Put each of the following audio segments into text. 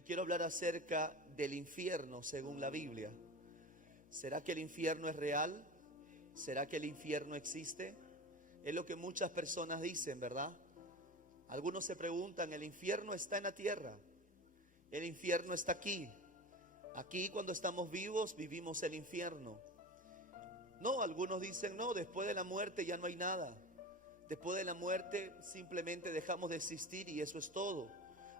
Y quiero hablar acerca del infierno según la Biblia. ¿Será que el infierno es real? ¿Será que el infierno existe? Es lo que muchas personas dicen, ¿verdad? Algunos se preguntan, ¿el infierno está en la tierra? El infierno está aquí. Aquí cuando estamos vivos vivimos el infierno. No, algunos dicen, no, después de la muerte ya no hay nada. Después de la muerte simplemente dejamos de existir y eso es todo.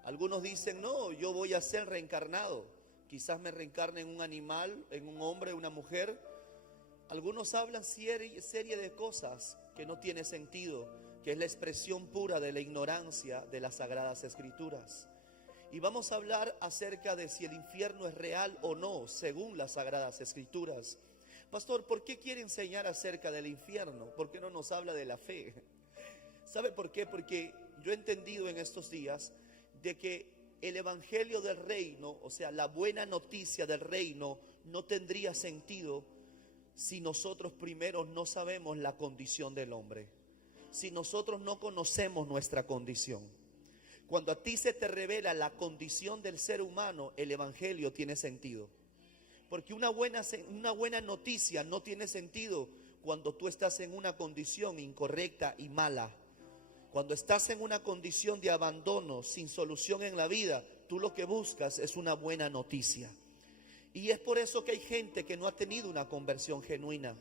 Algunos dicen, no, yo voy a ser reencarnado. Quizás me reencarne en un animal, en un hombre, una mujer. Algunos hablan serie de cosas que no tiene sentido, que es la expresión pura de la ignorancia de las Sagradas Escrituras. Y vamos a hablar acerca de si el infierno es real o no, según las Sagradas Escrituras. Pastor, ¿por qué quiere enseñar acerca del infierno? ¿Por qué no nos habla de la fe? ¿Sabe por qué? Porque yo he entendido en estos días de que el evangelio del reino, o sea, la buena noticia del reino, no tendría sentido si nosotros primero no sabemos la condición del hombre. Si nosotros no conocemos nuestra condición. Cuando a ti se te revela la condición del ser humano, el evangelio tiene sentido. Porque una buena noticia no tiene sentido cuando tú estás en una condición incorrecta y mala. Cuando estás en una condición de abandono, sin solución en la vida, tú lo que buscas es una buena noticia. Y es por eso que hay gente que no ha tenido una conversión genuina.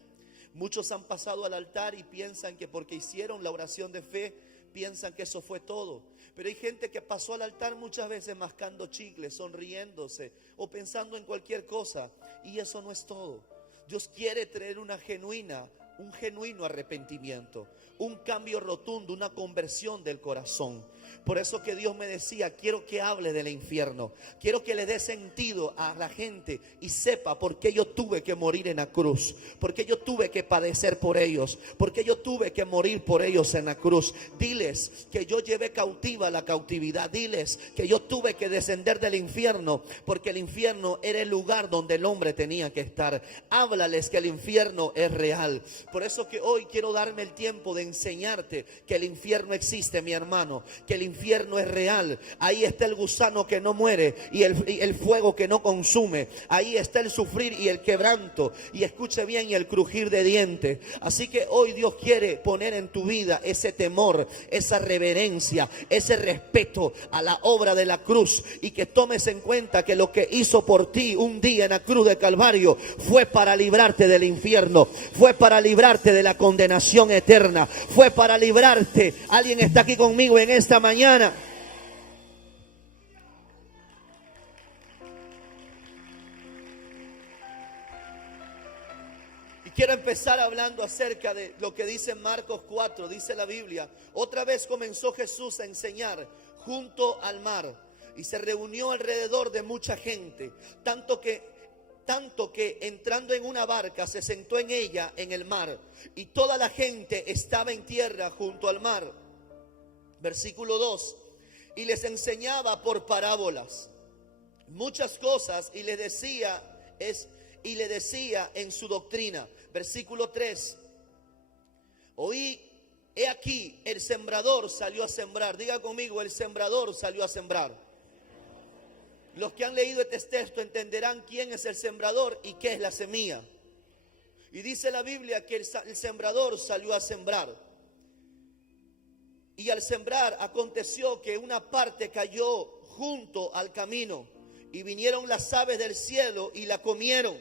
Muchos han pasado al altar y piensan que porque hicieron la oración de fe, piensan que eso fue todo. Pero hay gente que pasó al altar muchas veces mascando chicles, sonriéndose o pensando en cualquier cosa. Y eso no es todo. Dios quiere traer un genuino arrepentimiento, un cambio rotundo, una conversión del corazón. Por eso que Dios me decía, quiero que hable del infierno, quiero que le dé sentido a la gente y sepa por qué yo tuve que morir en la cruz, por qué yo tuve que padecer por ellos, por qué yo tuve que morir por ellos en la cruz. Diles que yo llevé cautiva la cautividad, diles que yo tuve que descender del infierno, porque el infierno era el lugar donde el hombre tenía que estar. Háblales que el infierno es real. Por eso que hoy quiero darme el tiempo de enseñarte que el infierno existe, mi hermano, que el infierno es real. Ahí está el gusano que no muere y el fuego que no consume. Ahí está el sufrir y el quebranto, y escuche bien, y el crujir de dientes. Así que hoy Dios quiere poner en tu vida ese temor, esa reverencia, ese respeto a la obra de la cruz, y que tomes en cuenta que lo que hizo por ti un día en la cruz de Calvario fue para librarte del infierno, fue para librarte de la condenación eterna, fue para librarte. Alguien está aquí conmigo en esta mañana. Y quiero empezar hablando acerca de lo que dice Marcos 4. Dice la Biblia: otra vez comenzó Jesús a enseñar junto al mar, y se reunió alrededor de mucha gente, tanto que entrando en una barca se sentó en ella en el mar, y toda la gente estaba en tierra junto al mar. Versículo 2: y les enseñaba por parábolas muchas cosas, y le decía en su doctrina. Versículo 3: oí, he aquí, el sembrador salió a sembrar. Diga conmigo, el sembrador salió a sembrar. Los que han leído este texto entenderán quién es el sembrador y qué es la semilla. Y dice la Biblia que el sembrador salió a sembrar. Y al sembrar aconteció que una parte cayó junto al camino, y vinieron las aves del cielo y la comieron.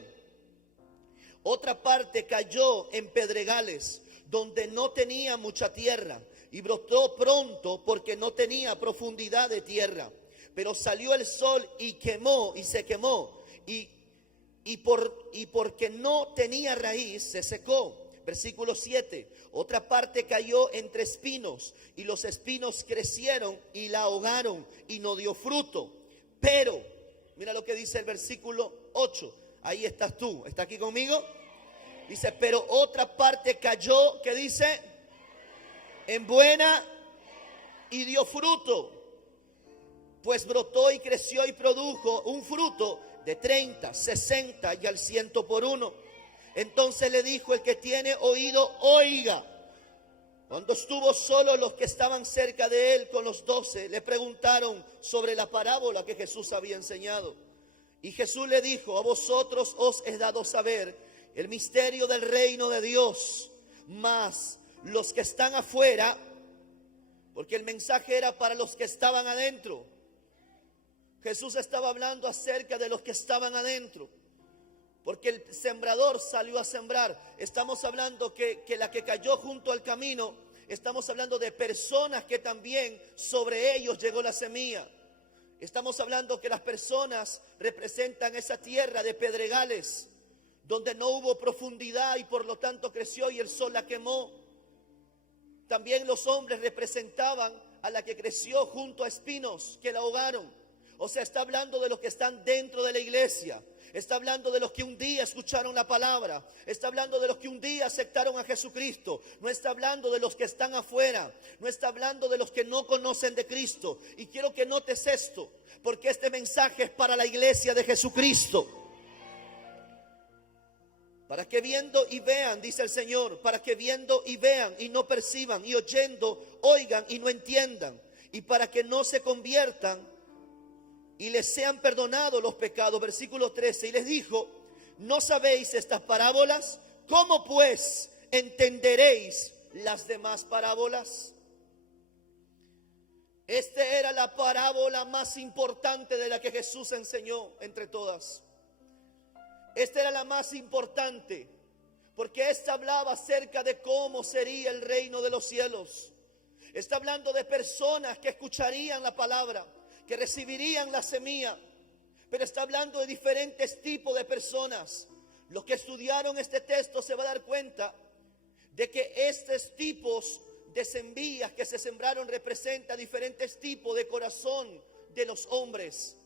Otra parte cayó en pedregales, donde no tenía mucha tierra, y brotó pronto porque no tenía profundidad de tierra. Pero salió el sol y se quemó, y porque no tenía raíz, se secó. Versículo 7: otra parte cayó entre espinos, y los espinos crecieron y la ahogaron, y no dio fruto. Pero, mira lo que dice el versículo 8. Ahí estás tú, ¿está aquí conmigo? Dice, pero otra parte cayó, ¿qué dice? En buena, y dio fruto. Pues brotó y creció y produjo un fruto de 30, 60 y al 100 por uno. Entonces le dijo: el que tiene oído, oiga. Cuando estuvo solo, los que estaban cerca de él con los 12 le preguntaron sobre la parábola que Jesús había enseñado. Y Jesús le dijo: a vosotros os he dado saber el misterio del reino de Dios, mas los que están afuera, porque el mensaje era para los que estaban adentro. Jesús estaba hablando acerca de los que estaban adentro, porque el sembrador salió a sembrar. Estamos hablando que la que cayó junto al camino, estamos hablando de personas que también sobre ellos llegó la semilla. Estamos hablando que las personas representan esa tierra de pedregales, donde no hubo profundidad y por lo tanto creció y el sol la quemó. También los hombres representaban a la que creció junto a espinos que la ahogaron. O sea, está hablando de los que están dentro de la iglesia. Está hablando de los que un día escucharon la palabra. Está hablando de los que un día aceptaron a Jesucristo. No está hablando de los que están afuera. No está hablando de los que no conocen de Cristo. Y quiero que notes esto, porque este mensaje es para la iglesia de Jesucristo. Para que viendo y vean, dice el Señor, para que viendo y vean y no perciban, y oyendo, oigan y no entiendan. Y para que no se conviertan y les sean perdonados los pecados. Versículo 13, y les dijo: ¿no sabéis estas parábolas? ¿Cómo pues entenderéis las demás parábolas? Esta era la parábola más importante de la que Jesús enseñó entre todas. Esta era la más importante, porque esta hablaba acerca de cómo sería el reino de los cielos. Está hablando de personas que escucharían la palabra, que recibirían la semilla, pero está hablando de diferentes tipos de personas. Los que estudiaron este texto se van a dar cuenta de que estos tipos de semillas que se sembraron representan diferentes tipos de corazón de los hombres.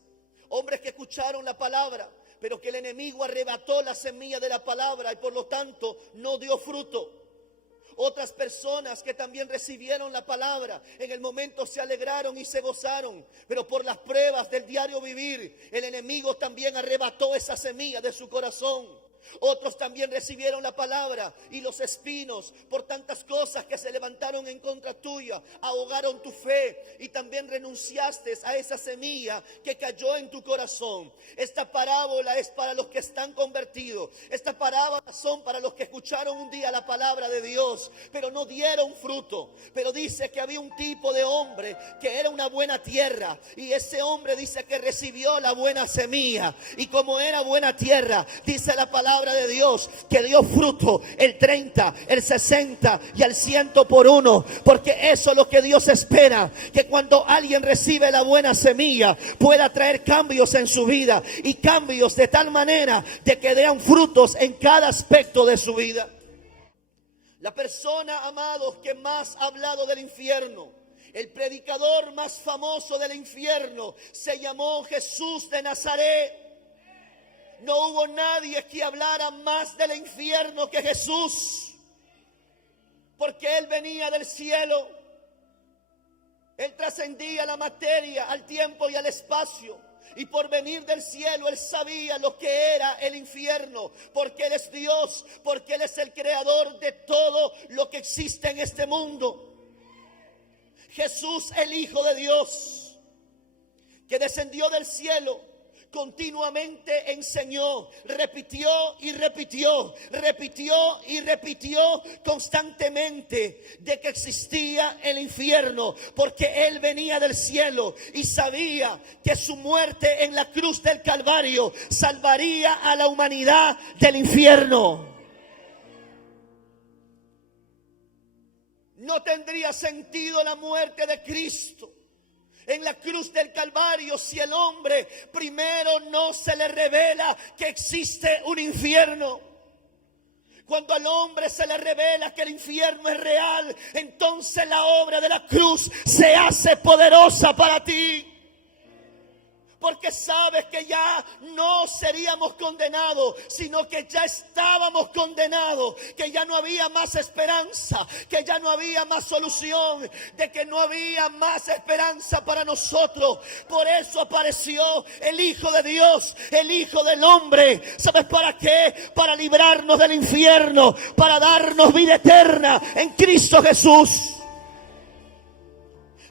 Hombres que escucharon la palabra, pero que el enemigo arrebató la semilla de la palabra y por lo tanto no dio fruto. Otras personas que también recibieron la palabra, en el momento se alegraron y se gozaron, pero por las pruebas del diario vivir, el enemigo también arrebató esa semilla de su corazón. Otros también recibieron la palabra y los espinos, por tantas cosas que se levantaron en contra tuya, ahogaron tu fe y también renunciaste a esa semilla que cayó en tu corazón. Esta parábola es para los que están convertidos. Esta parábola son para los que escucharon un día la palabra de Dios, pero no dieron fruto. Pero dice que había un tipo de hombre que era una buena tierra, y ese hombre dice que recibió la buena semilla, y como era buena tierra, dice la palabra de Dios que dio fruto el 30, el 60 y el 100 por uno, porque eso es lo que Dios espera, que cuando alguien recibe la buena semilla pueda traer cambios en su vida, y cambios de tal manera de que den frutos en cada aspecto de su vida. La persona, amados, que más ha hablado del infierno, el predicador más famoso del infierno, se llamó Jesús de Nazaret. No hubo nadie que hablara más del infierno que Jesús, porque Él venía del cielo. Él trascendía la materia, al tiempo y al espacio, y por venir del cielo Él sabía lo que era el infierno, porque Él es Dios, porque Él es el creador de todo lo que existe en este mundo. Jesús, el Hijo de Dios, que descendió del cielo, continuamente enseñó, repitió y repitió, repitió y repitió constantemente de que existía el infierno, porque Él venía del cielo y sabía que su muerte en la cruz del Calvario salvaría a la humanidad del infierno. No tendría sentido la muerte de Cristo en la cruz del Calvario si el hombre primero no se le revela que existe un infierno. Cuando al hombre se le revela que el infierno es real, entonces la obra de la cruz se hace poderosa para ti. Porque sabes que ya no seríamos condenados, sino que ya estábamos condenados, que ya no había más esperanza, que ya no había más solución, de que no había más esperanza para nosotros. Por eso apareció el Hijo de Dios, el Hijo del Hombre. ¿Sabes para qué? Para librarnos del infierno, para darnos vida eterna en Cristo Jesús.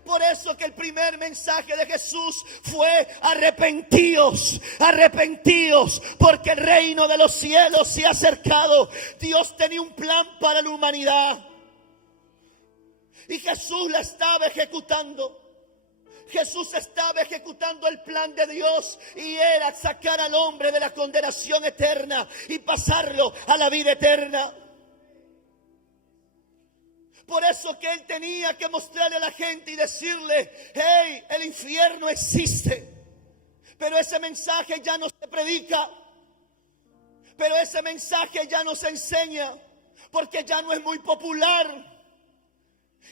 Por eso que el primer mensaje de Jesús fue: arrepentíos, arrepentíos, porque el reino de los cielos se ha acercado. Dios tenía un plan para la humanidad y Jesús la estaba ejecutando. Jesús estaba ejecutando el plan de Dios, y era sacar al hombre de la condenación eterna y pasarlo a la vida eterna. Por eso que Él tenía que mostrarle a la gente y decirle: hey, el infierno existe. Pero ese mensaje ya no se predica. Pero ese mensaje ya no se enseña, porque ya no es muy popular.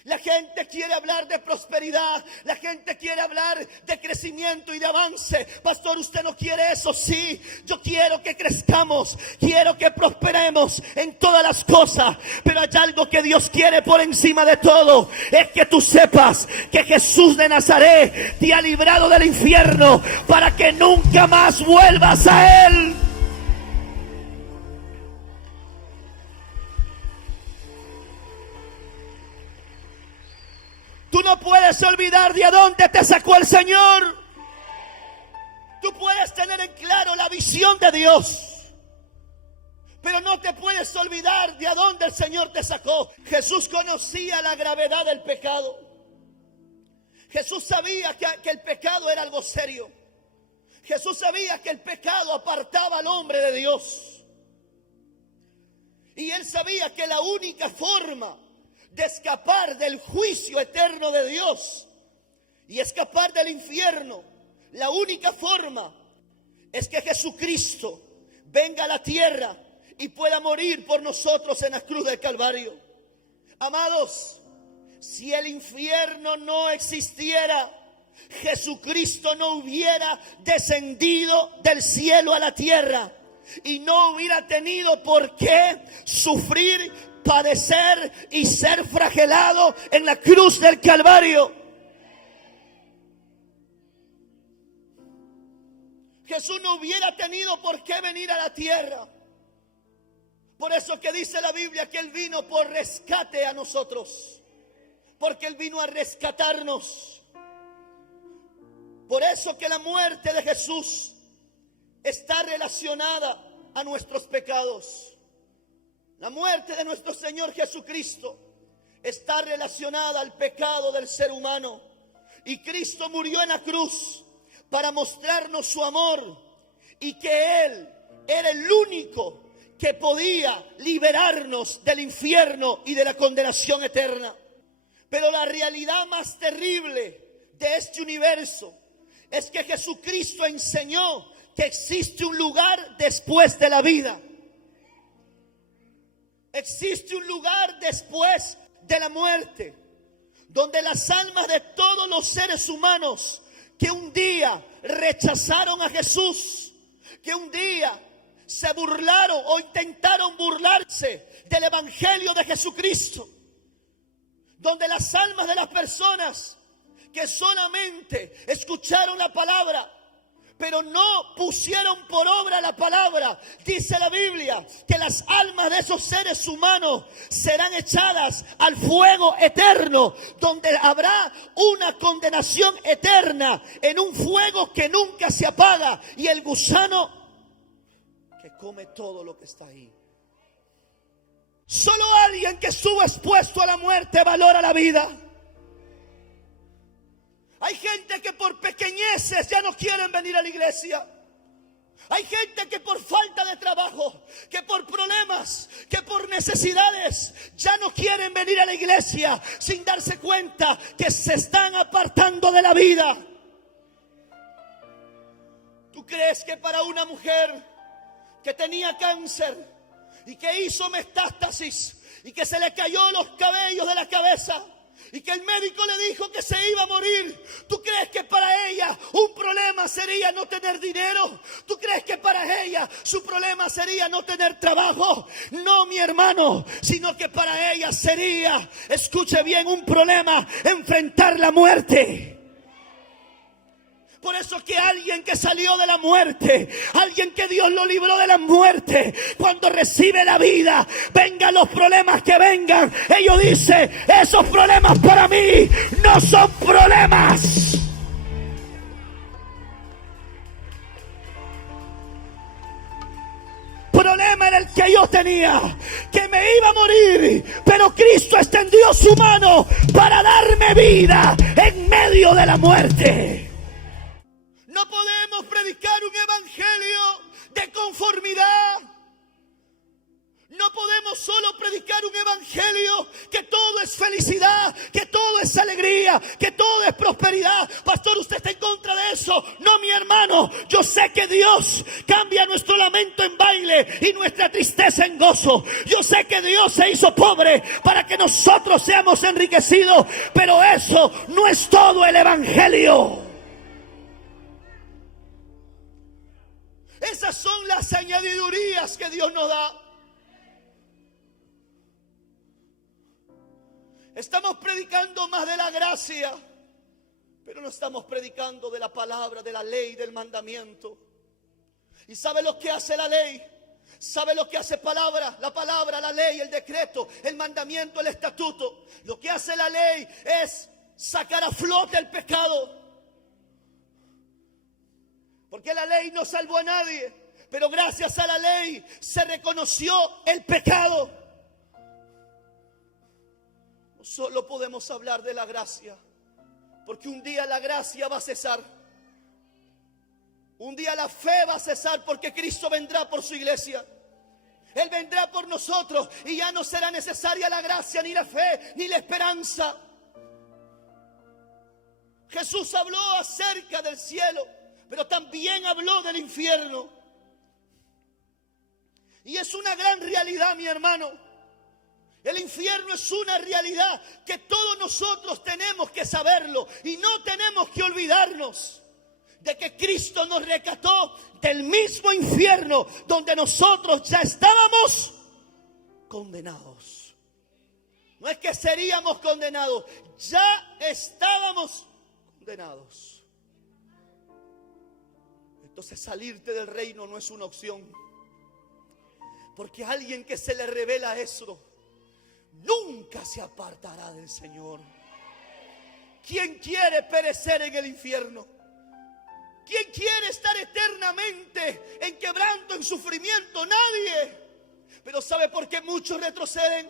La gente quiere hablar de prosperidad, la gente quiere hablar de crecimiento y de avance. Pastor, ¿usted no quiere eso? Sí, yo quiero que crezcamos, quiero que prosperemos en todas las cosas. Pero hay algo que Dios quiere por encima de todo: es que tú sepas que Jesús de Nazaret te ha librado del infierno para que nunca más vuelvas a él. Tú no puedes olvidar de dónde te sacó el Señor. Tú puedes tener en claro la visión de Dios, pero no te puedes olvidar de dónde el Señor te sacó. Jesús conocía la gravedad del pecado. Jesús sabía que el pecado era algo serio. Jesús sabía que el pecado apartaba al hombre de Dios. Y Él sabía que la única forma de escapar del juicio eterno de Dios y escapar del infierno, la única forma es que Jesucristo venga a la tierra y pueda morir por nosotros en la cruz del Calvario. Amados, si el infierno no existiera, Jesucristo no hubiera descendido del cielo a la tierra y no hubiera tenido por qué sufrir, padecer y ser flagelado en la cruz del Calvario. Jesús no hubiera tenido por qué venir a la tierra. Por eso que dice la Biblia que Él vino por rescate a nosotros, porque Él vino a rescatarnos. Por eso que la muerte de Jesús está relacionada a nuestros pecados. La muerte de nuestro Señor Jesucristo está relacionada al pecado del ser humano. Y Cristo murió en la cruz para mostrarnos su amor, y que Él era el único que podía liberarnos del infierno y de la condenación eterna. Pero la realidad más terrible de este universo es que Jesucristo enseñó que existe un lugar después de la vida. Existe un lugar después de la muerte, donde las almas de todos los seres humanos que un día rechazaron a Jesús, que un día se burlaron o intentaron burlarse del evangelio de Jesucristo, donde las almas de las personas que solamente escucharon la palabra, pero no pusieron por obra la palabra, dice la Biblia que las almas de esos seres humanos serán echadas al fuego eterno, donde habrá una condenación eterna en un fuego que nunca se apaga, y el gusano que come todo lo que está ahí. Solo alguien que estuvo expuesto a la muerte valora la vida. Hay gente que por pequeñeces ya no quieren venir a la iglesia. Hay gente que por falta de trabajo, que por problemas, que por necesidades ya no quieren venir a la iglesia, sin darse cuenta que se están apartando de la vida. ¿Tú crees que para una mujer que tenía cáncer y que hizo metástasis y que se le cayó los cabellos de la cabeza y que el médico le dijo que se iba a morir, ¿tú crees que para ella un problema sería no tener dinero? ¿Tú crees que para ella su problema sería no tener trabajo? No, mi hermano, sino que para ella sería, escuche bien, un problema enfrentar la muerte. Por eso que alguien que salió de la muerte, alguien que Dios lo libró de la muerte, cuando recibe la vida, vengan los problemas que vengan, ellos dicen, esos problemas para mí no son problemas. Problema era el que yo tenía, que me iba a morir, pero Cristo extendió su mano para darme vida en medio de la muerte. No podemos predicar un evangelio de conformidad. No podemos solo predicar un evangelio que todo es felicidad, que todo es alegría, que todo es prosperidad. Pastor, ¿usted está en contra de eso? No, mi hermano, yo sé que Dios cambia nuestro lamento en baile y nuestra tristeza en gozo. Yo sé que Dios se hizo pobre para que nosotros seamos enriquecidos, pero eso no es todo el evangelio. Esas son las añadidurías que Dios nos da. Estamos predicando más de la gracia, pero no estamos predicando de la palabra, de la ley, del mandamiento. ¿Y sabe lo que hace la ley? ¿Sabe lo que hace la palabra, la ley, el decreto, el mandamiento, el estatuto? Lo que hace la ley es sacar a flote el pecado. Porque la ley no salvó a nadie, pero gracias a la ley se reconoció el pecado. No solo podemos hablar de la gracia, porque un día la gracia va a cesar. Un día la fe va a cesar, porque Cristo vendrá por su iglesia. Él vendrá por nosotros y ya no será necesaria la gracia, ni la fe, ni la esperanza. Jesús habló acerca del cielo, pero también habló del infierno. Y es una gran realidad, mi hermano. El infierno es una realidad que todos nosotros tenemos que saberlo. Y no tenemos que olvidarnos de que Cristo nos rescató del mismo infierno donde nosotros ya estábamos condenados. No es que seríamos condenados, ya estábamos condenados. Entonces salirte del reino no es una opción. Porque alguien que se le revela eso nunca se apartará del Señor. ¿Quién quiere perecer en el infierno? ¿Quién quiere estar eternamente en quebranto, en sufrimiento? Nadie. Pero ¿sabe por qué muchos retroceden?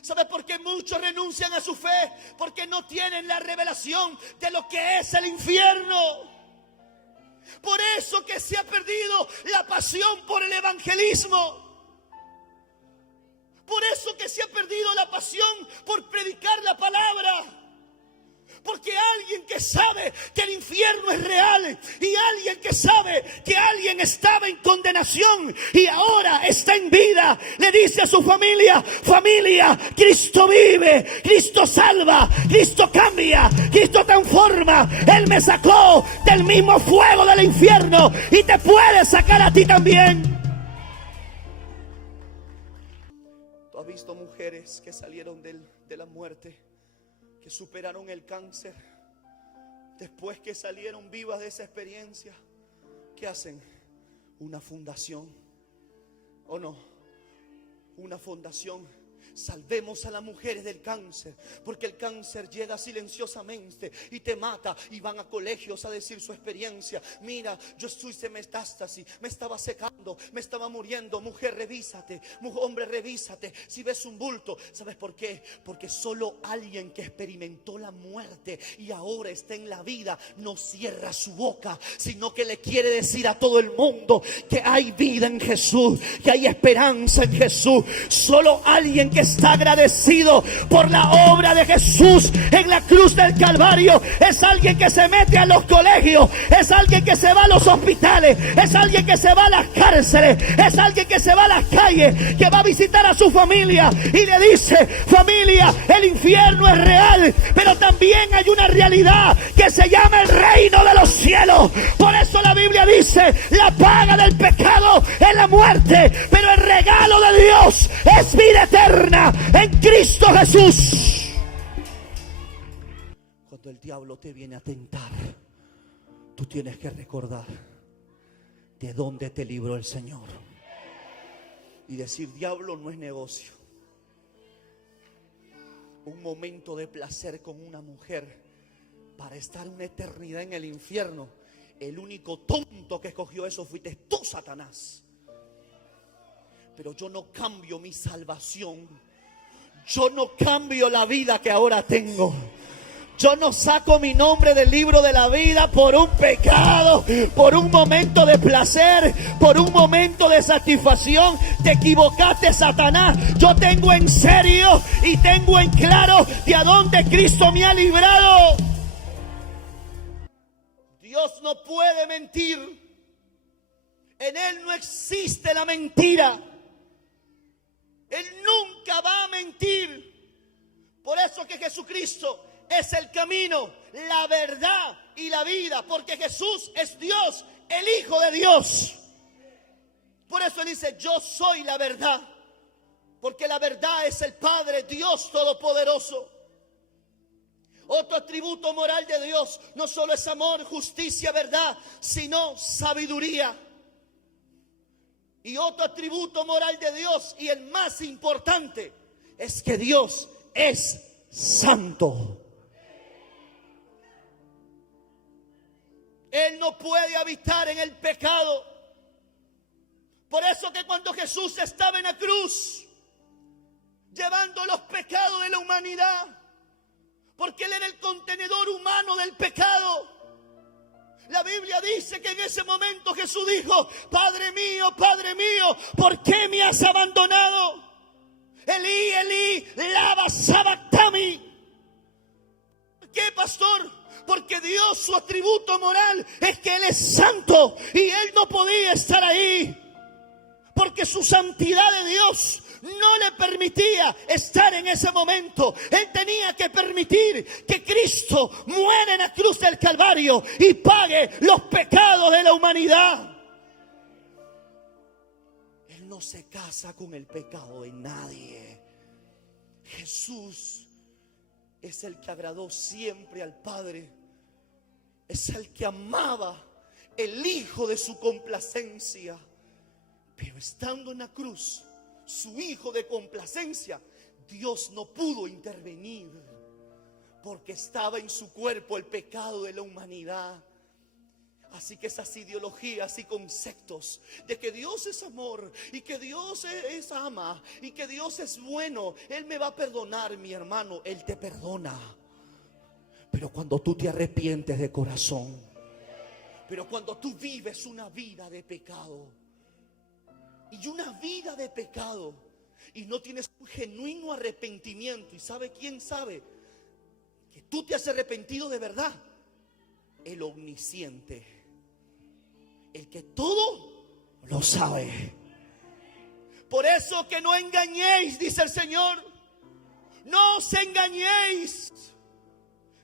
¿Sabe por qué muchos renuncian a su fe? Porque no tienen la revelación de lo que es el infierno. Por eso que se ha perdido la pasión por el evangelismo. Por eso que se ha perdido la pasión por predicar la palabra. Porque alguien que sabe que el infierno es real y alguien que sabe que alguien estaba en condenación y ahora está en vida, le dice a su familia: familia, Cristo vive, Cristo salva, Cristo cambia, Cristo transforma. Él me sacó del mismo fuego del infierno y te puede sacar a ti también. ¿Tú has visto mujeres que salieron de la muerte, que superaron el cáncer, después que salieron vivas de esa experiencia? ¿Qué hacen? Una fundación. ¿O no? Una fundación. Salvemos a las mujeres del cáncer, porque el cáncer llega silenciosamente y te mata, y van a colegios a decir su experiencia. Mira, yo estoy sin metástasis, me estaba secando, me estaba muriendo. Mujer, revísate. Hombre, revísate. Si ves un bulto, ¿sabes por qué? Porque solo alguien que experimentó la muerte y ahora está en la vida no cierra su boca, sino que le quiere decir a todo el mundo que hay vida en Jesús, que hay esperanza en Jesús. Solo alguien que que está agradecido por la obra de Jesús en la cruz del Calvario es alguien que se mete a los colegios, es alguien que se va a los hospitales, es alguien que se va a las cárceles, es alguien que se va a las calles, que va a visitar a su familia y le dice: familia, el infierno es real, pero también hay una realidad que se llama el reino de los cielos. Por eso la Biblia dice: la paga del pecado es la muerte, pero el regalo de Dios es vida eterna en Cristo Jesús. Cuando el diablo te viene a tentar, tú tienes que recordar de dónde te libró el Señor y decir: diablo, no es negocio. Un momento de placer con una mujer para estar una eternidad en el infierno. El único tonto que escogió eso fuiste tú, Satanás. Pero yo no cambio mi salvación. Yo no cambio la vida que ahora tengo. Yo no saco mi nombre del libro de la vida por un pecado, por un momento de placer, por un momento de satisfacción. Te equivocaste, Satanás. Yo tengo en serio y tengo en claro de a dónde Cristo me ha librado. Dios no puede mentir. En Él no existe la mentira. Él nunca va a mentir. Por eso que Jesucristo es el camino, la verdad y la vida. Porque Jesús es Dios, el Hijo de Dios. Por eso Él dice: yo soy la verdad. Porque la verdad es el Padre, Dios Todopoderoso. Otro atributo moral de Dios no solo es amor, justicia, verdad, sino sabiduría. Y otro atributo moral de Dios, y el más importante, es que Dios es santo. Él no puede habitar en el pecado. Por eso que cuando Jesús estaba en la cruz, llevando los pecados de la humanidad, porque Él era el contenedor humano del pecado, la Biblia dice que en ese momento Jesús dijo: Padre mío, ¿por qué me has abandonado? Elí, Elí, lama sabactami. ¿Por qué, pastor? Porque Dios, su atributo moral es que Él es santo y Él no podía estar ahí. Porque su santidad de Dios no le permitía estar en ese momento. Él tenía que permitir que Cristo muera en la cruz del Calvario y pague los pecados de la humanidad. Él no se casa con el pecado de nadie. Jesús es el que agradó siempre al Padre. Es el que amaba, el Hijo de su complacencia. Pero estando en la cruz, su Hijo de complacencia, Dios no pudo intervenir, porque estaba en su cuerpo el pecado de la humanidad. Así que esas ideologías y conceptos de que Dios es amor y que Dios es ama y que Dios es bueno, Él me va a perdonar, mi hermano. Él te perdona, pero cuando tú te arrepientes de corazón. Pero cuando tú vives una vida de pecado y una vida de pecado y no tienes un genuino arrepentimiento, y ¿sabe quién sabe que tú te has arrepentido de verdad? El omnisciente, el que todo lo sabe. Por eso que no engañéis, dice el Señor. No os engañéis,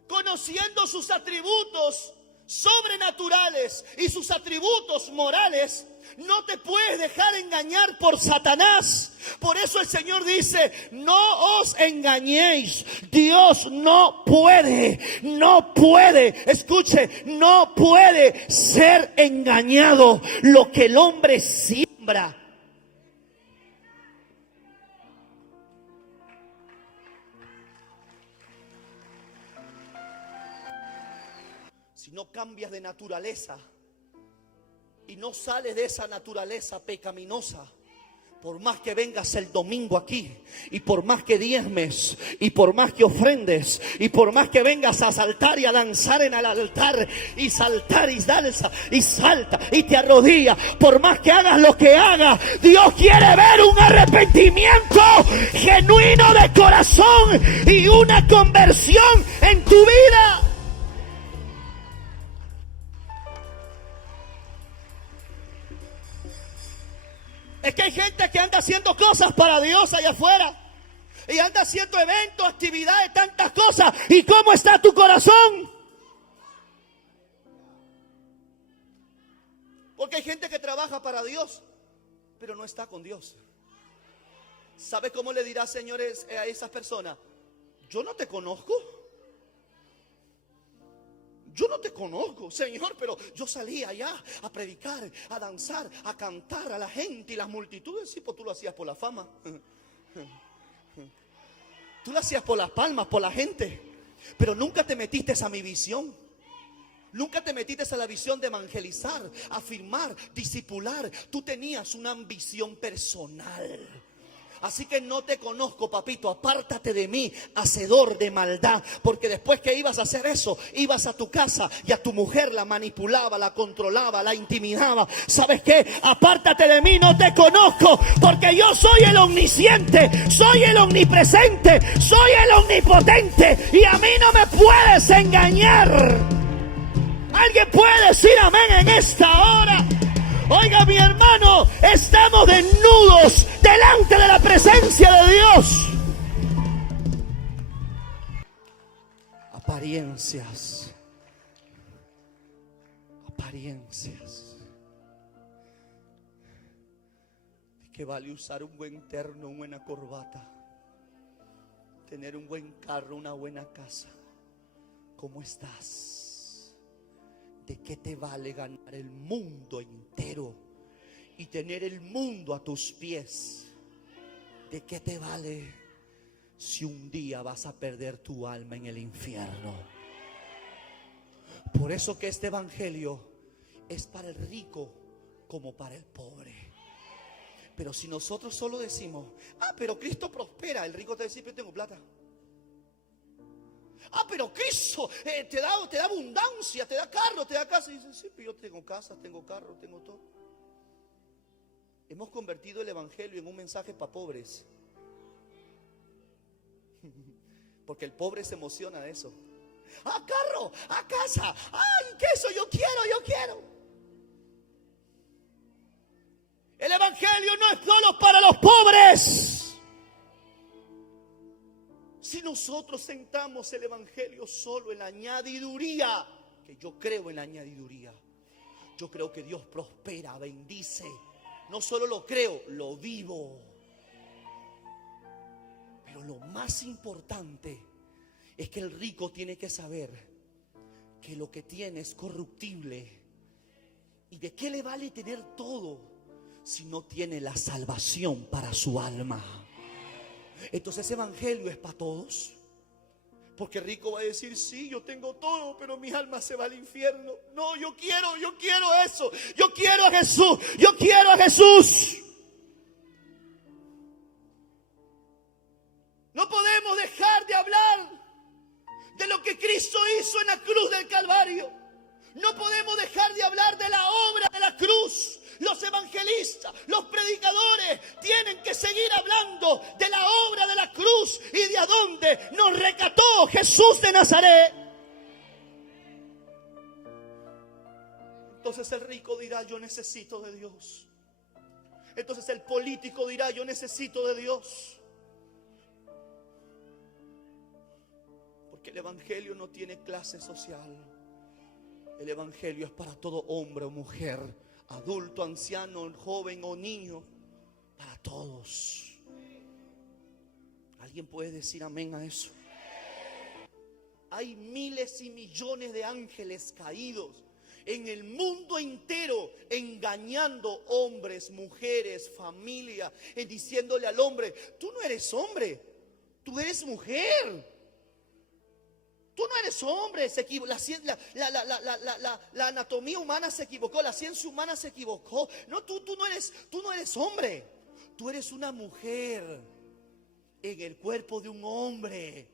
conociendo sus atributos sobrenaturales y sus atributos morales. No te puedes dejar engañar por Satanás. Por eso el Señor dice: no os engañéis. Dios no puede, escuche, no puede ser engañado. Lo que el hombre siembra, si no cambias de naturaleza y no sales de esa naturaleza pecaminosa, Por más que vengas el domingo aquí, y por más que diezmes, y por más que ofrendes, y por más que vengas a saltar y a danzar en el altar, y saltar y danza, y salta y te arrodilla, por más que hagas lo que hagas, Dios quiere ver un arrepentimiento genuino de corazón y una conversión en tu vida. Es que hay gente que anda haciendo cosas para Dios allá afuera. Y anda haciendo eventos, actividades, tantas cosas. ¿Y cómo está tu corazón? Porque hay gente que trabaja para Dios, pero no está con Dios. ¿Sabe cómo le dirá, señores, a esas personas? Yo no te conozco. Yo no te conozco, Señor, pero yo salí allá a predicar, a danzar, a cantar a la gente y las multitudes. Sí, pues tú lo hacías por la fama. Tú lo hacías por las palmas, por la gente. Pero nunca te metiste a mi visión. Nunca te metiste a la visión de evangelizar, afirmar, discipular. Tú tenías una ambición personal. Así que no te conozco, papito, apártate de mí, hacedor de maldad. Porque después que ibas a hacer eso, ibas a tu casa y a tu mujer la manipulaba, la controlaba, la intimidaba. ¿Sabes qué? Apártate de mí, no te conozco, porque yo soy el omnisciente, soy el omnipresente, soy el omnipotente, y a mí no me puedes engañar. ¿Alguien puede decir amén en esta hora? Oiga, mi hermano, estamos desnudos delante de la presencia de Dios. Apariencias. Apariencias. ¿De qué vale usar un buen terno, una buena corbata? Tener un buen carro, una buena casa. ¿Cómo estás? ¿De qué te vale ganar el mundo entero y tener el mundo a tus pies? ¿De qué te vale si un día vas a perder tu alma en el infierno? Por eso que este evangelio es para el rico como para el pobre. Pero si nosotros solo decimos, pero Cristo prospera, el rico te dice, yo tengo plata. Pero Cristo te da abundancia, te da carro, te da casa. Y dice, sí, pero yo tengo casa, tengo carro, tengo todo. Hemos convertido el evangelio en un mensaje para pobres. Porque el pobre se emociona de eso. Carro, casa, queso, yo quiero. El evangelio no es solo para los pobres. Si nosotros sentamos el evangelio solo en la añadiduría, que yo creo en la añadiduría, yo creo que Dios prospera, bendice. No solo lo creo, lo vivo. Pero lo más importante es que el rico tiene que saber que lo que tiene es corruptible. ¿Y de qué le vale tener todo si no tiene la salvación para su alma? Entonces ese evangelio es para todos. Porque el rico va a decir, sí, yo tengo todo, pero mi alma se va al infierno. No, yo quiero eso. Yo quiero a Jesús. Yo quiero a Jesús. No podemos dejar de hablar de lo que Cristo hizo en la cruz del Calvario. No podemos dejar de hablar de la obra de la cruz. Los evangelistas, los predicadores tienen que seguir hablando de la obra de la cruz y de a dónde nos rescató Jesús de Nazaret. Entonces el rico dirá, yo necesito de Dios. Entonces el político dirá, yo necesito de Dios. Porque el evangelio no tiene clase social. El evangelio es para todo hombre o mujer, adulto, anciano, joven o niño, para todos. ¿Alguien puede decir amén a eso? Hay miles y millones de ángeles caídos en el mundo entero, engañando hombres, mujeres, familia, diciéndole al hombre, tú no eres hombre, tú eres mujer. Tú no eres hombre, la anatomía humana se equivocó, la ciencia humana se equivocó. No, tú no eres hombre. Tú eres una mujer en el cuerpo de un hombre.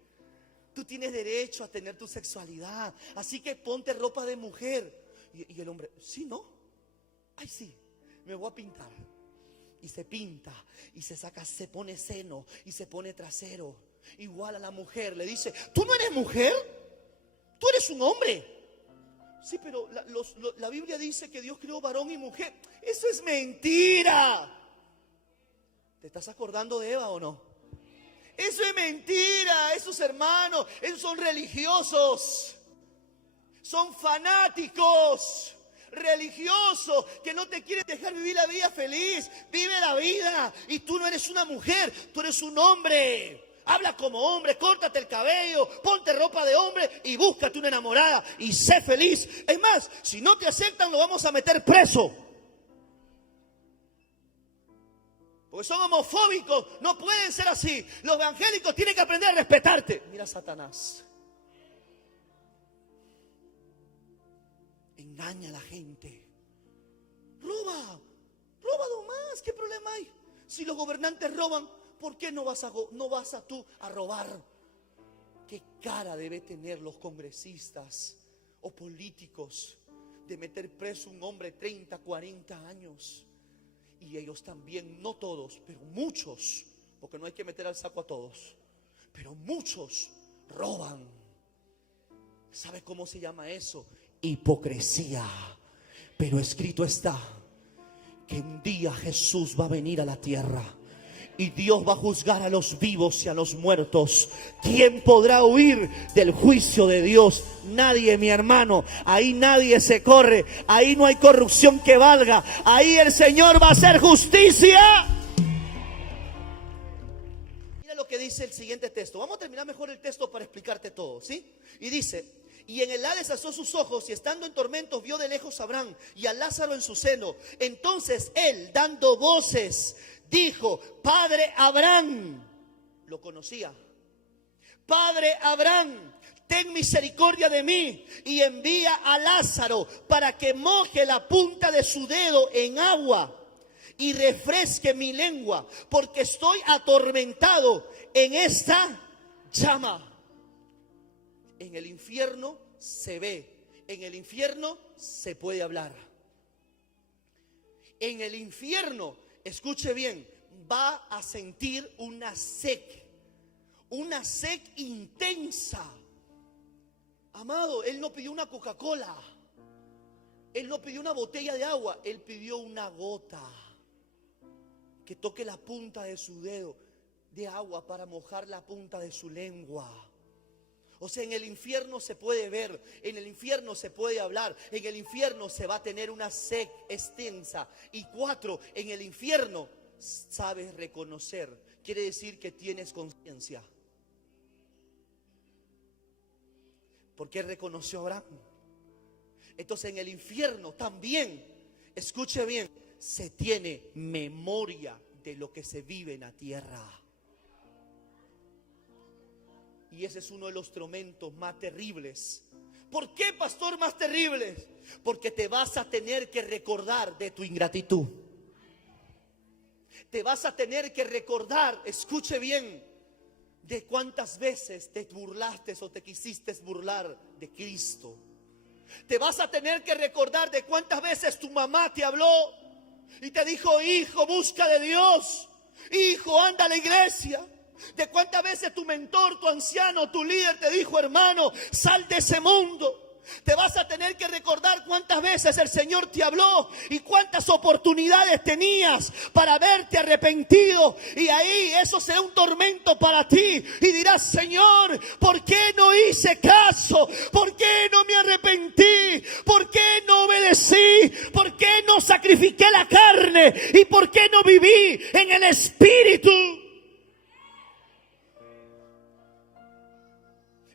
Tú tienes derecho a tener tu sexualidad. Así que ponte ropa de mujer. Y el hombre, sí, ¿no? Ay, sí, me voy a pintar. Y se pinta, y se saca, se pone seno, y se pone trasero. Igual a la mujer le dice, ¿tú no eres mujer? Tú eres un hombre. Sí, pero la Biblia dice que Dios creó varón y mujer. Eso es mentira. ¿Te estás acordando de Eva o no? Eso es mentira. Esos hermanos, esos son religiosos. Son fanáticos religiosos que no te quieren dejar vivir la vida feliz. Vive la vida. Y tú no eres una mujer, tú eres un hombre. Habla como hombre, córtate el cabello, ponte ropa de hombre y búscate una enamorada y sé feliz. Es más, si no te aceptan lo vamos a meter preso. Porque son homofóbicos, no pueden ser así. Los evangélicos tienen que aprender a respetarte. Mira Satanás. Engaña a la gente. Roba nomás, ¿qué problema hay? Si los gobernantes roban, ¿por qué no vas a tú a robar? ¿Qué cara debe tener los congresistas o políticos de meter preso a un hombre de 30, 40 años? Y ellos también, no todos, pero muchos, porque no hay que meter al saco a todos, pero muchos roban. ¿Sabe cómo se llama eso? Hipocresía. Pero escrito está que un día Jesús va a venir a la tierra y Dios va a juzgar a los vivos y a los muertos. ¿Quién podrá huir del juicio de Dios? Nadie, mi hermano. Ahí nadie se corre. Ahí no hay corrupción que valga. Ahí el Señor va a hacer justicia. Mira lo que dice el siguiente texto. Vamos a terminar mejor el texto para explicarte todo, ¿sí? Y dice: y en el Hades alzó sus ojos y estando en tormentos vio de lejos a Abraham y a Lázaro en su seno. Entonces él, dando voces, dijo: Padre Abraham. Lo conocía. Padre Abraham, ten misericordia de mí y envía a Lázaro para que moje la punta de su dedo en agua y refresque mi lengua, porque estoy atormentado en esta llama. En el infierno se ve, en el infierno se puede hablar. En el infierno, escuche bien, va a sentir una sed intensa. Amado, él no pidió una Coca-Cola, él no pidió una botella de agua, él pidió una gota que toque la punta de su dedo de agua para mojar la punta de su lengua. O sea, en el infierno se puede ver, en el infierno se puede hablar, en el infierno se va a tener una sed extensa. Y 4, en el infierno sabes reconocer, quiere decir que tienes conciencia. Porque reconoció a Abraham. Entonces en el infierno también, escuche bien, se tiene memoria de lo que se vive en la tierra. Y ese es uno de los tormentos más terribles. ¿Por qué, pastor, más terribles? Porque te vas a tener que recordar de tu ingratitud. Te vas a tener que recordar, escuche bien, de cuántas veces te burlaste o te quisiste burlar de Cristo. Te vas a tener que recordar de cuántas veces tu mamá te habló y te dijo: hijo, busca de Dios. Hijo, anda a la iglesia. De cuántas veces tu mentor, tu anciano, tu líder te dijo: hermano, sal de ese mundo. Te vas a tener que recordar cuántas veces el Señor te habló y cuántas oportunidades tenías para haberte arrepentido. Y ahí eso será un tormento para ti. Y dirás: Señor, ¿por qué no hice caso? ¿Por qué no me arrepentí? ¿Por qué no obedecí? ¿Por qué no sacrifiqué la carne? ¿Y por qué no viví en el Espíritu?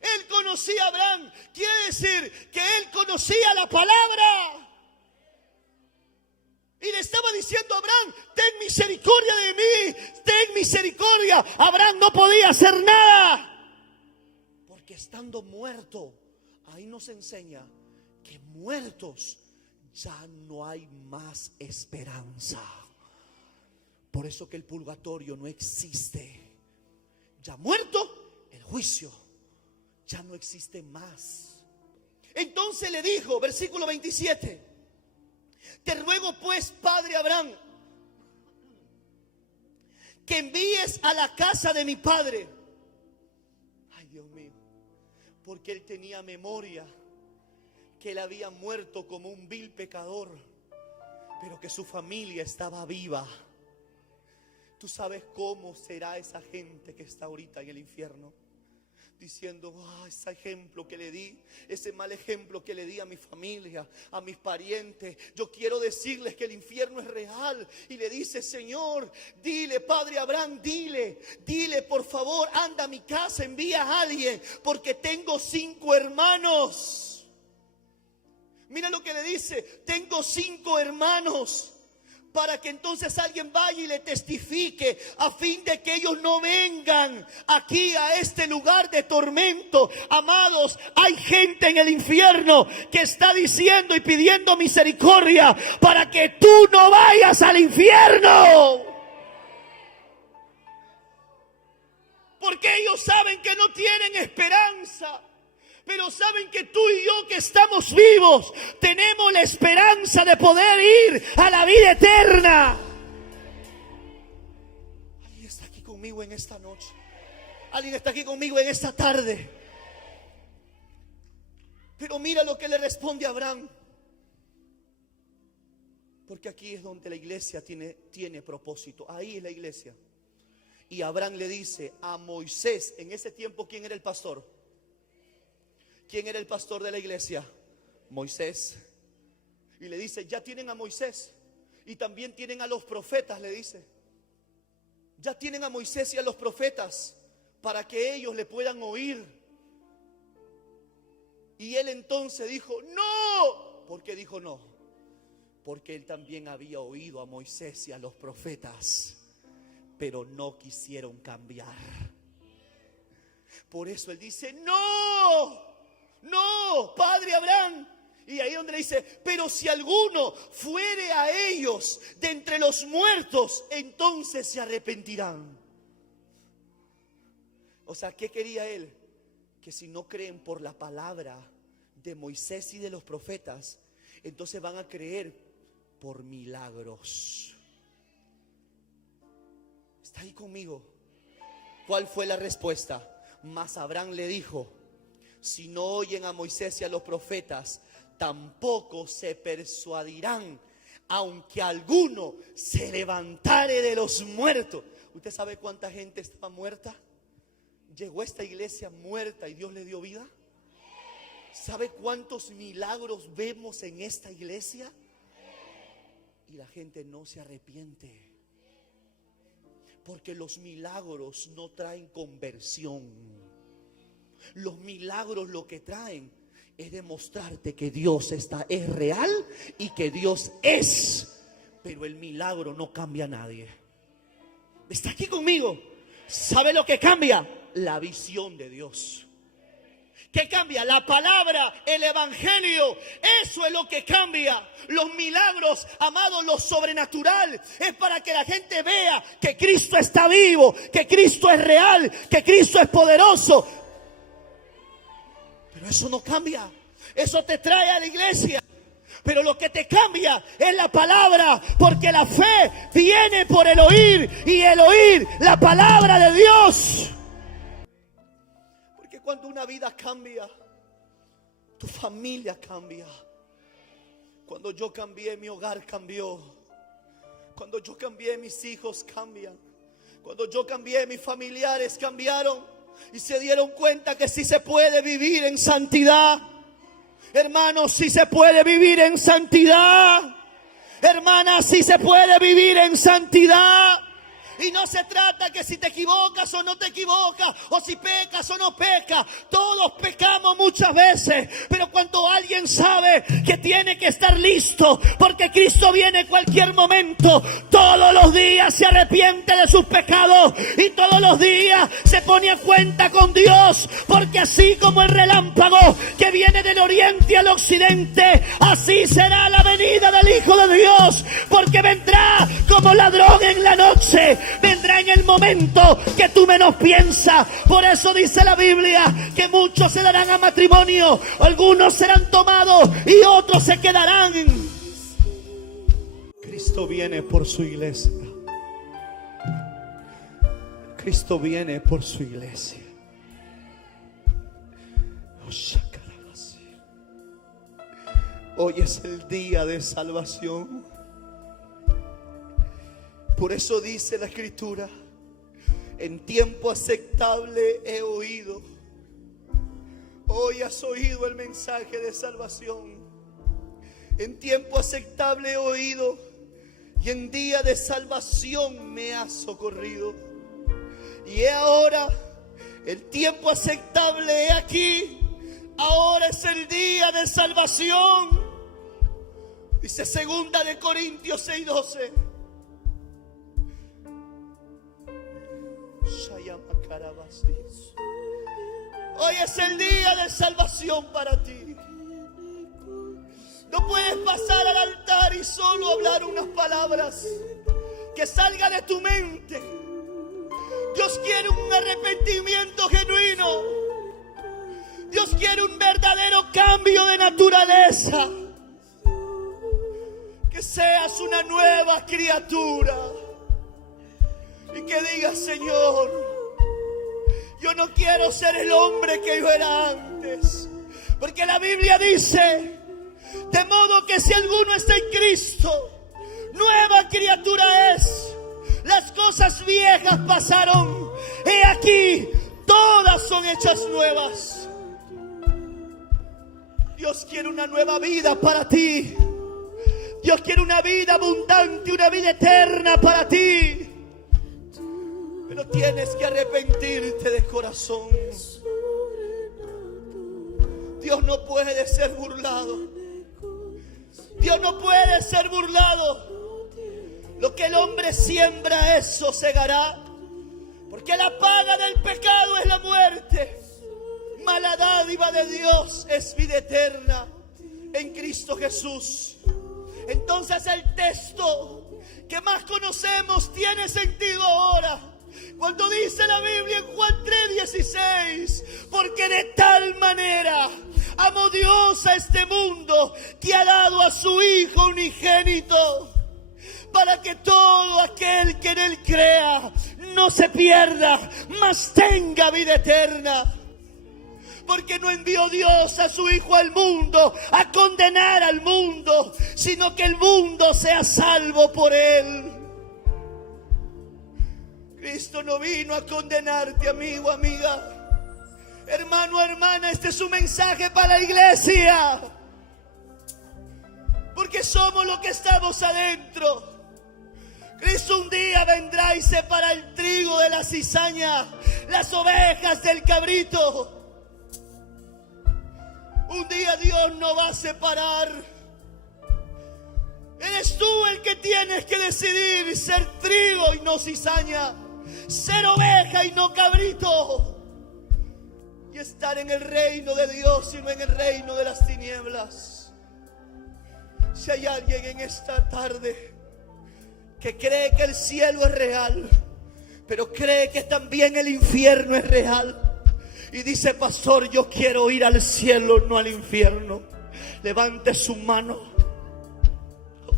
Él conocía a Abraham, quiere decir que él conocía la palabra. Y le estaba diciendo a Abraham: ten misericordia de mí, ten misericordia. Abraham no podía hacer nada, porque estando muerto, ahí nos enseña que muertos ya no hay más esperanza. Por eso que el purgatorio no existe. Ya muerto, el juicio ya no existe más. Entonces le dijo, versículo 27, te ruego pues, padre Abraham, que envíes a la casa de mi padre. Ay, Dios mío, porque él tenía memoria que él había muerto como un vil pecador, pero que su familia estaba viva. Tú sabes cómo será esa gente que está ahorita en el infierno, diciendo, ese ejemplo que le di, ese mal ejemplo que le di a mi familia, a mis parientes. Yo quiero decirles que el infierno es real. Y le dice, Señor, dile, padre Abraham, dile por favor, anda a mi casa, envía a alguien, porque tengo 5 hermanos. Mira lo que le dice, tengo 5 hermanos. Para que entonces alguien vaya y le testifique, a fin de que ellos no vengan aquí a este lugar de tormento. Amados, hay gente en el infierno que está diciendo y pidiendo misericordia para que tú no vayas al infierno. Porque ellos saben que no tienen esperanza. Pero saben que tú y yo que estamos vivos tenemos la esperanza de poder ir a la vida eterna. Alguien está aquí conmigo en esta noche. Alguien está aquí conmigo en esta tarde. Pero mira lo que le responde a Abraham. Porque aquí es donde la iglesia tiene propósito. Ahí es la iglesia. Y Abraham le dice a Moisés, en ese tiempo, ¿quién era el pastor? ¿Quién era el pastor de la iglesia? Moisés. Y le dice, ya tienen a Moisés y también tienen a los profetas, le dice. Ya tienen a Moisés y a los profetas para que ellos le puedan oír. Y él entonces dijo, no. ¿Por qué dijo no? Porque él también había oído a Moisés y a los profetas, pero no quisieron cambiar. Por eso él dice, no, padre Abraham. Y ahí donde le dice, pero si alguno fuere a ellos de entre los muertos, entonces se arrepentirán. O sea, ¿qué quería él? Que si no creen por la palabra de Moisés y de los profetas, entonces van a creer por milagros. ¿Está ahí conmigo? ¿Cuál fue la respuesta? Mas Abraham le dijo, si no oyen a Moisés y a los profetas, tampoco se persuadirán, aunque alguno se levantare de los muertos. ¿Usted sabe cuánta gente estaba muerta? Llegó a esta iglesia muerta y Dios le dio vida. ¿Sabe cuántos milagros vemos en esta iglesia? Y la gente no se arrepiente. Porque los milagros no traen conversión. Los milagros lo que traen es demostrarte que Dios es real y que Dios es. Pero el milagro no cambia a nadie. ¿Está aquí conmigo? ¿Sabe lo que cambia? La visión de Dios. ¿Qué cambia? La palabra, el evangelio. Eso es lo que cambia. Los milagros, amados, lo sobrenatural es para que la gente vea que Cristo está vivo, que Cristo es real, que Cristo es poderoso. Pero eso no cambia. Eso te trae a la iglesia. Pero lo que te cambia es la palabra, porque la fe viene por el oír y el oír la palabra de Dios. Porque cuando una vida cambia, tu familia cambia. Cuando yo cambié, mi hogar cambió. Cuando yo cambié, mis hijos cambian. Cuando yo cambié, mis familiares cambiaron. Y se dieron cuenta que sí se puede vivir en santidad. Hermanos, sí se puede vivir en santidad. Hermanas, sí se puede vivir en santidad. Y no se trata que si te equivocas o no te equivocas, o si pecas o no pecas. Todos pecamos muchas veces, pero cuando alguien sabe que tiene que estar listo, porque Cristo viene en cualquier momento, todos los días se arrepiente de sus pecados y todos los días se pone a cuenta con Dios, porque así como el relámpago que viene del oriente al occidente, así será la venida del Hijo de Dios, porque vendrá como como ladrón en la noche. Vendrá en el momento que tú menos piensas. Por eso dice la Biblia que muchos se darán a matrimonio, algunos serán tomados y otros se quedarán. Cristo viene por su iglesia. Cristo viene por su iglesia. Hoy es el día de salvación. Por eso dice la Escritura: en tiempo aceptable he oído. Hoy has oído el mensaje de salvación. En tiempo aceptable he oído, y en día de salvación me has socorrido. Y he ahora el tiempo aceptable, he aquí, ahora es el día de salvación. Dice 2 de Corintios 6:12. Hoy es el día de salvación para ti. No puedes pasar al altar y solo hablar unas palabras que salga de tu mente. Dios quiere un arrepentimiento genuino. Dios quiere un verdadero cambio de naturaleza. Que seas una nueva criatura. Y que digas: Señor, yo no quiero ser el hombre que yo era antes. Porque la Biblia dice: de modo que si alguno está en Cristo, nueva criatura es. Las cosas viejas pasaron, he aquí, todas son hechas nuevas. Dios quiere una nueva vida para ti. Dios quiere una vida abundante, una vida eterna para ti. Pero tienes que arrepentirte de corazón. Dios no puede ser burlado. Dios no puede ser burlado. Lo que el hombre siembra, eso segará. Porque la paga del pecado es la muerte. Mas la dádiva de Dios es vida eterna en Cristo Jesús. Entonces el texto que más conocemos tiene sentido ahora. Cuando dice la Biblia en Juan 3:16: porque de tal manera amó Dios a este mundo, que ha dado a su Hijo unigénito, para que todo aquel que en Él crea no se pierda, mas tenga vida eterna. Porque no envió Dios a su Hijo al mundo a condenar al mundo, sino que el mundo sea salvo por Él. Cristo no vino a condenarte, amigo, amiga. Hermano, hermana, este es un mensaje para la iglesia. Porque somos los que estamos adentro. Cristo un día vendrá y separa el trigo de la cizaña, las ovejas del cabrito. Un día Dios no va a separar. Eres tú el que tienes que decidir ser trigo y no cizaña, ser oveja y no cabrito, y estar en el reino de Dios y no en el reino de las tinieblas. Si hay alguien en esta tarde que cree que el cielo es real, pero cree que también el infierno es real, y dice: pastor, yo quiero ir al cielo, no al infierno, levante su mano. Oh,